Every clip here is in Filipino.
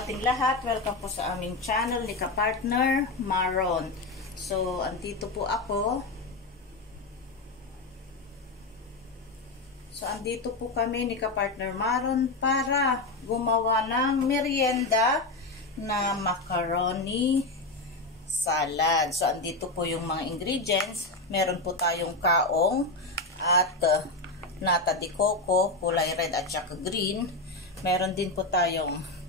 sa ating lahat. Welcome po sa aming channel ni Kapartner Maron. So, andito po ako. So, andito po kami ni Kapartner Maron para gumawa ng merienda na macaroni salad. So, andito po yung mga ingredients. Meron po tayong kaong at nata de coco, kulay red at saka green. Meron din po tayong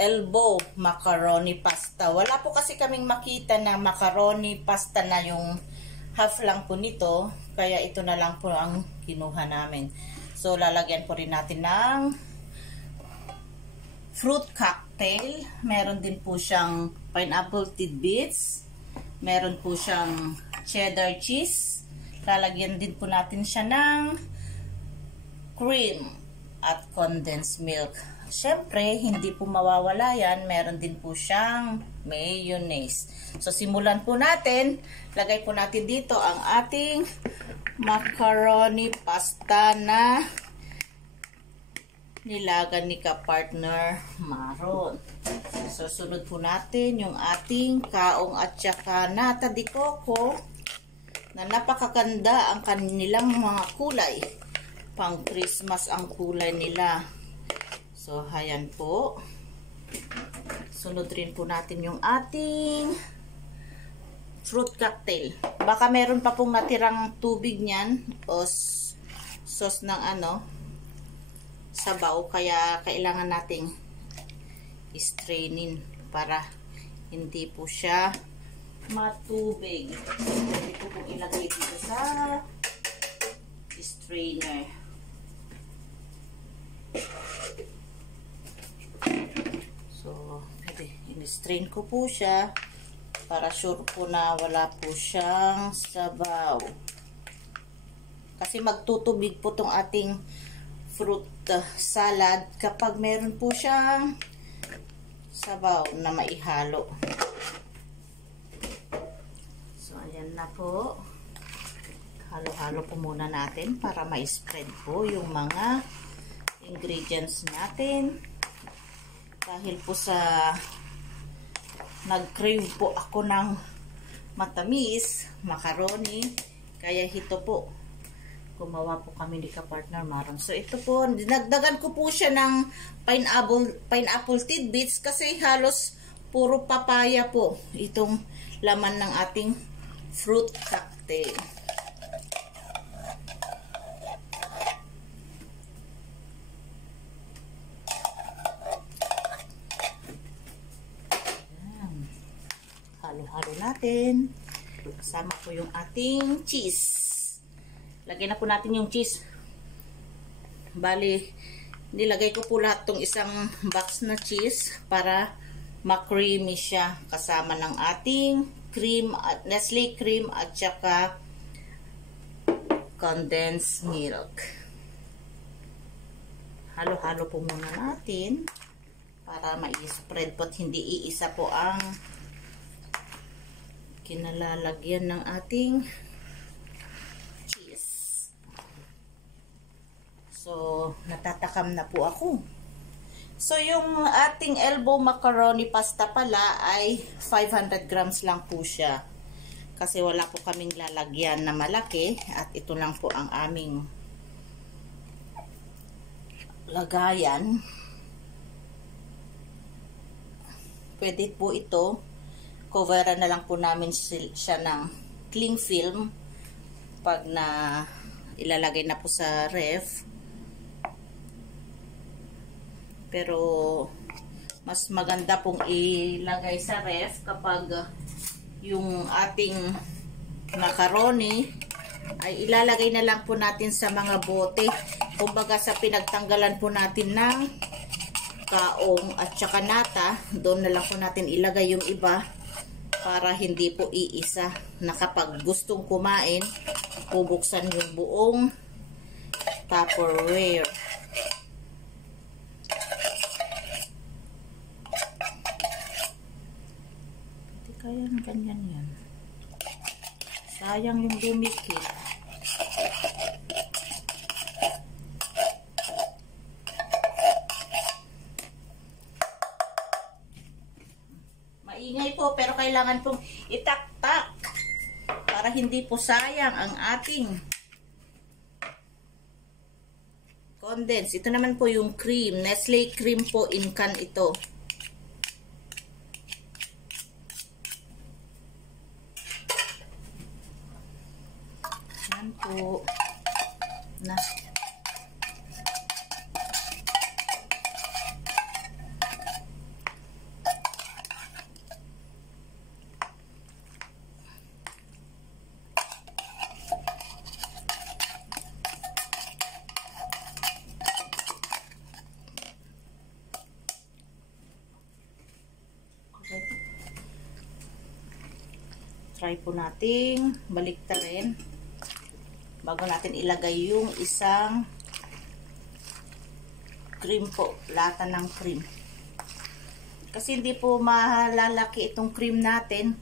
elbow macaroni pasta. Wala po kasi kaming makita na macaroni pasta na yung half lang po nito. Kaya ito na lang po ang kinuha namin. So, lalagyan po rin natin ng fruit cocktail. Meron din po siyang pineapple tidbits. Meron po siyang cheddar cheese. Lalagyan din po natin siya ng cream at condensed milk. Siyempre, hindi po mawawala yan. Meron din po siyang mayonnaise. So, simulan po natin. Lagay po natin dito ang ating macaroni pasta na nilagan ni Kapartner Maron. So, sunod po natin yung ating kaong at saka nata de coco na napakaganda ang kanilang mga kulay. Pang Christmas ang kulay nila. So, ayan po. Sunod rin po natin yung ating fruit cocktail. Baka meron pa pong natirang tubig niyan o sauce ng sabaw. Kaya kailangan nating strainin para hindi po siya matubig. Pwede po pong ilagay dito sa strainer. So, in-strain ko po siya para sure po na wala po siyang sabaw. Kasi magtutubig po tong ating fruit salad kapag meron po siyang sabaw na maihalo. So, ayan na po. Halo-halo po muna natin para ma-spread po yung mga ingredients natin. Dahil po sa nag-crave po ako ng matamis, macaroni, kaya ito po gumawa po kami ni Kapartner Maron. So ito po, dinagdagan ko po siya ng pineapple tidbits kasi halos puro papaya po itong laman ng ating fruit cocktail. Halo-halo natin. Kasama po yung ating cheese. Lagyan na po natin yung cheese. Bali, nilagay ko po lahat tong isang box na cheese para ma-creamy siya. Kasama ng ating cream at Nestle cream at saka condensed milk. Halo-halo po muna natin para ma-spread po at hindi iisa po ang kinalalagyan ng ating cheese. So, natatakam na po ako. So, yung ating elbow macaroni pasta pala ay 500 grams lang po siya. Kasi wala po kaming lalagyan na malaki at ito lang po ang aming lagayan. Pwede po ito coveran na lang po namin siya ng cling film pag na ilalagay na po sa ref. Pero mas maganda pong ilagay sa ref kapag yung ating macaroni ay ilalagay na lang po natin sa mga bote. Kumbaga sa pinagtanggalan po natin ng kaong at saka nata, doon na lang po natin ilagay yung iba para hindi po iisa na kapag gustong kumain, bubuksan yung buong Tupperware. Hindi kaya ng ganyan yan. Sayang yung dumikit. kailangan pong itaktak para hindi po sayang ang ating condense. Ito naman po yung cream. Nestle cream po in can ito. Yan po. Na. Try po nating baliktarin bago natin ilagay yung isang cream po, lata ng cream. Kasi hindi po malalaki itong cream natin,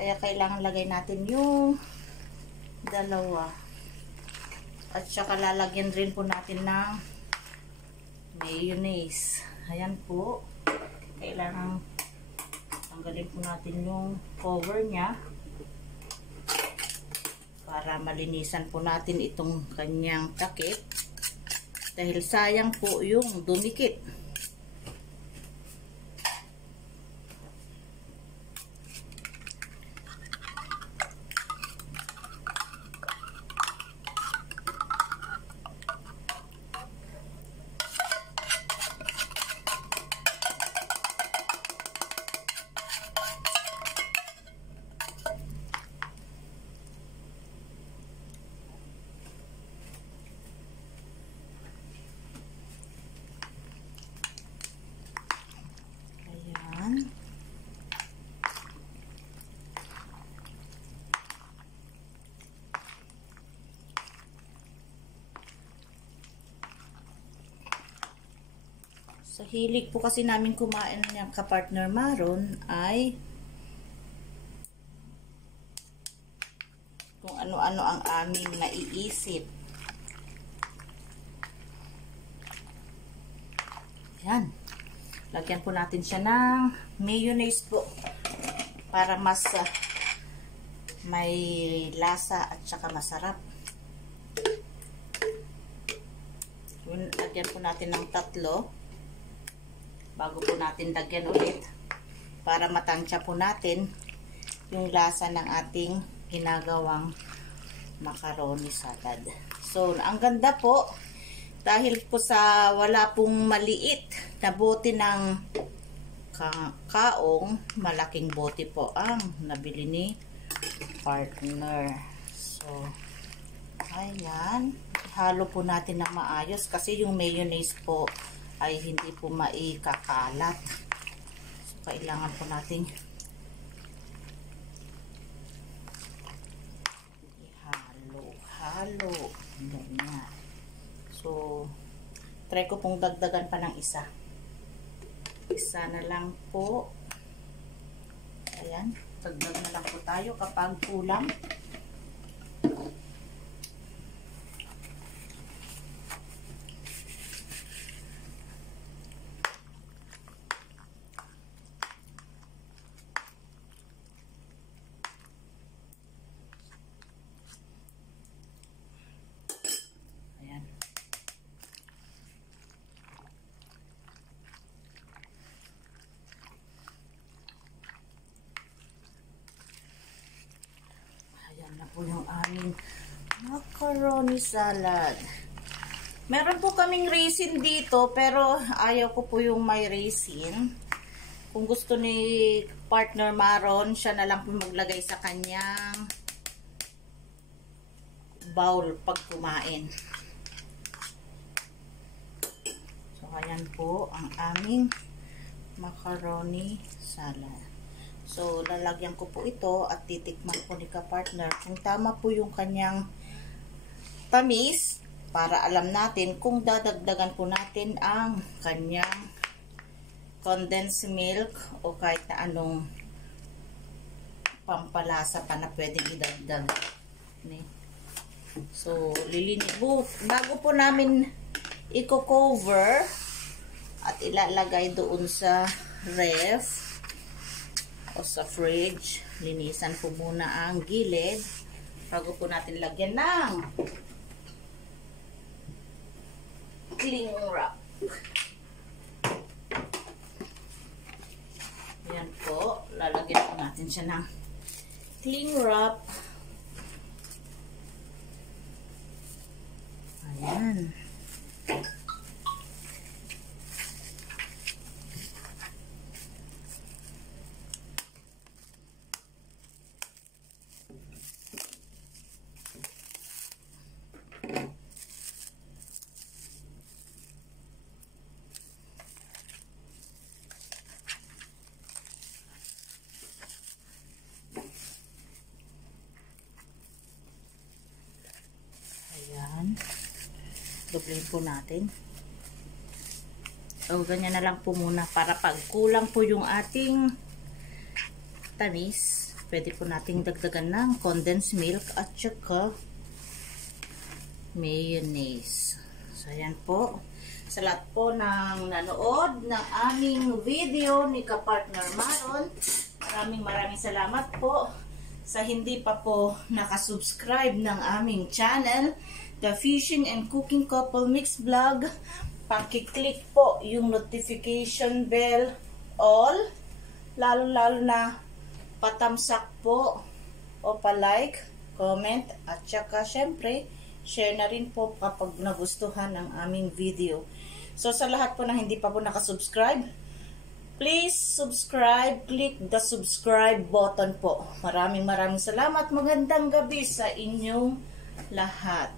kaya kailangan lagay natin yung dalawa. At saka lalagyan rin po natin ng mayonnaise. Ayan po. Kailangan tanggalin po natin yung cover niya para malinisan po natin itong kanyang takip dahil sayang po yung dumikit. Sa hilig po kasi namin kumain ng kapartner Maron ay kung ano-ano ang aming naiisip. Yan. Lagyan po natin siya ng mayonnaise po para mas may lasa at saka masarap. Lagyan po natin ng 3 bago po natin lagyan ulit para matansya po natin yung lasa ng ating ginagawang macaroni salad. So, ang ganda po dahil po sa wala pong maliit na bote ng kaong, malaking bote po ang nabili ni partner. So, ayan. Halo po natin ng maayos kasi yung mayonnaise po ay hindi po maikakalat. So, kailangan po natin ihalo-halo. Ganyan. So, try ko pong dagdagan pa ng isa. Isa na lang po. Ayan. Dagdag na lang po tayo kapag kulang. Na po yung aming macaroni salad. Meron po kaming raisin dito, pero ayaw ko po yung may raisin. Kung gusto ni partner Maron, siya na lang po maglagay sa kanyang bowl pag kumain. So, ayan po ang aming macaroni salad. So, lalagyan ko po ito at titikman ko ni ka-partner kung tama po yung kanyang tamis para alam natin kung dadagdagan po natin ang kanyang condensed milk o kahit na anong pampalasa pa na pwedeng idagdag. So, bago po namin i-cover at ilalagay doon sa ref, o sa fridge. Linisan po muna ang gilid bago po natin lagyan ng cling wrap. Yan po, lalagyan po natin siya ng cling wrap. Ayan. Ayan. Doblehin po natin. So, ganyan na lang po muna para pag kulang po yung ating tamis, pwede po nating dagdagan ng condensed milk at saka mayonnaise. So, ayan po. Sa lahat po ng nanood ng aming video ni Kapartner Maron, maraming salamat po. Sa hindi pa po nakasubscribe ng aming channel, The Fishing and Cooking Couple Mix Vlog, paki-click po yung notification bell all, lalo na patamsak po o pa-like, comment, at saka syempre, share na rin po kapag nagustuhan ang aming video. So sa lahat po na hindi pa po nakasubscribe, please subscribe, click the subscribe button po. Maraming salamat. Magandang gabi sa inyong lahat.